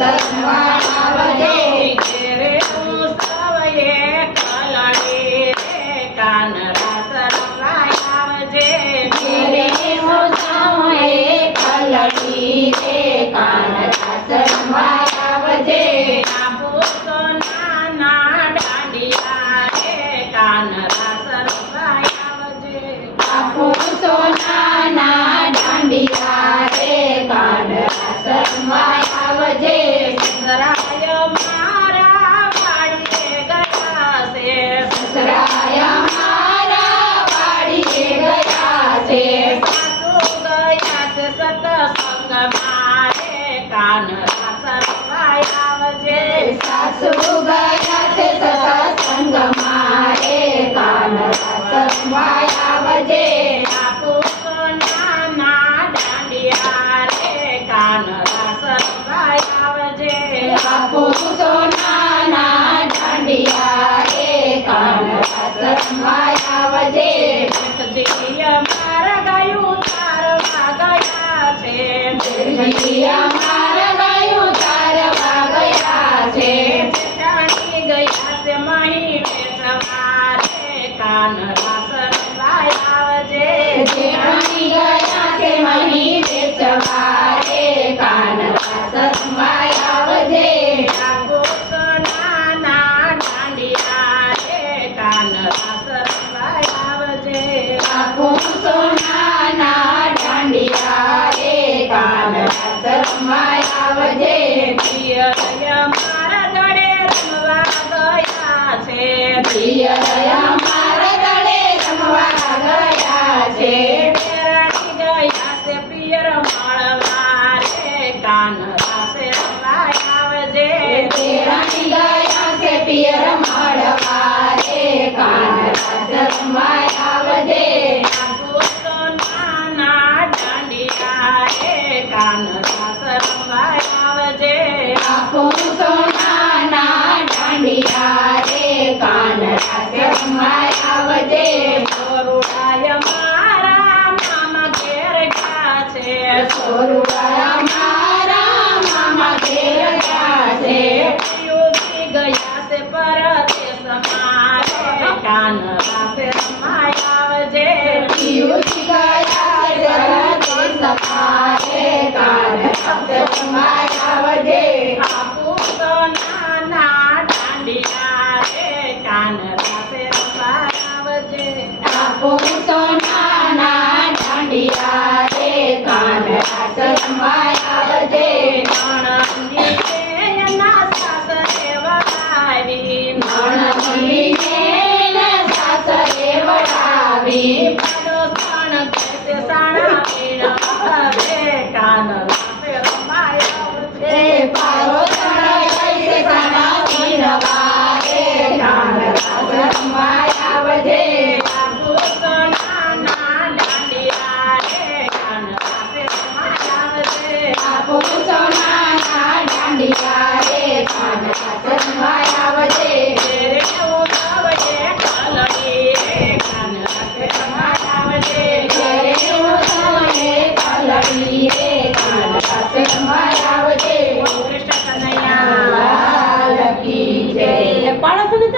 રમવા આવજે ઘેરે ઉત્સવએ કલડી રે કાન રાસ રમવા આવજે ઘેરે ઉત્સવએ કલડી રે કાન રાસ રમવા આવજે આપો સોનાના દાંડિયા રે કાન રાસ રમવા આવજે આપો સોનાના દાંડિયા રે કાન રાસ રમવા આવજે સસરાય મારા વાડીએ ગયા છે સસરાય મારા વાડીએ ગયા છે સાસુ ગયા છે સતસંગમાં રે કાન રાસ રમવા આવજે સાસુ ગયા છે સત્સંગમાં રે કાન રાસ રમવા આવજે આપો સોનાના દાંડિયા રે કાન રાસ રમવા આવજે આપો સોનાના દાંડિયા રે કાન રાસ રમવા આવજે જેઠજી અમારા ગાયું તારવા ગયા છે જેઠજી અમારા ગાયું તારવા ગયા છે જેઠાણી ગયા છે મહી વેચવા રે કાન રાસ રમવા આવજે જેઠાણી ગયા છે મહી વેચવા રે કાન રાસ રમવા આવજે આપો સોનાના દાંડિયા રે કાન રાસ રમવા આવજે આપો સોનાના દાંડિયા રે કાન રાસ રમવા આવજે પિયરય મારા દડે રમવા ગયા છે પિયર અમારા દડે રમવા ગયા છે પેરાણી ગયા છે પિયર મળવા રે કાન રાસે રમવા આવજે પેરાણી ગયા છે પિયર મળવા રે કાન રાસ રમવા આવજે આપો સોનાના દાંડિયા રે કાન રાસ રમવા આવજે આપો સોનાના દાંડિયા રે કાન રાસ રમવા આવજે સોરુડાય મારા મામા ઘેર ગયા છે સોરુડા મારા મામા ઘેર ગયા છે યુવતી ગયા છે પરદેશમાં રે કાન રાસે રમવા આવજે યુવતી ગયા છે પરદેશમાં રે કાન રાસ રમવા આવજે આપો સોનાના દાંડિયા રે કાન રાસે રમવા આવજે આપો સોનાના દાંડિયા રે કાન રાસ રમવા આવજે નણંદી એના સાસરે વળાવી નણંદીને સાસરે વળાવી પાડોશણ કહેશે સાણા પીણા રે કાન રાસે રમવા આવજે પારોસણ કૈસે સાના પીરવા રે કાન રાસ રમવા આવજે આપો સોનાના દાંડિયા રે કાન રાસે રમવા આવજે આપો સોનાના દાંડિયા રે કાન રાસ રમવા આવજે ઘેરે ઉત્સવએ કલડી રે કાન રાસે રમવા આવજે ઘેરે ઉત્સવએ કલડી રે કાન રાસ રમવા આવજે કૃષ્ણ કનૈયા લાલ કી જય. પાડો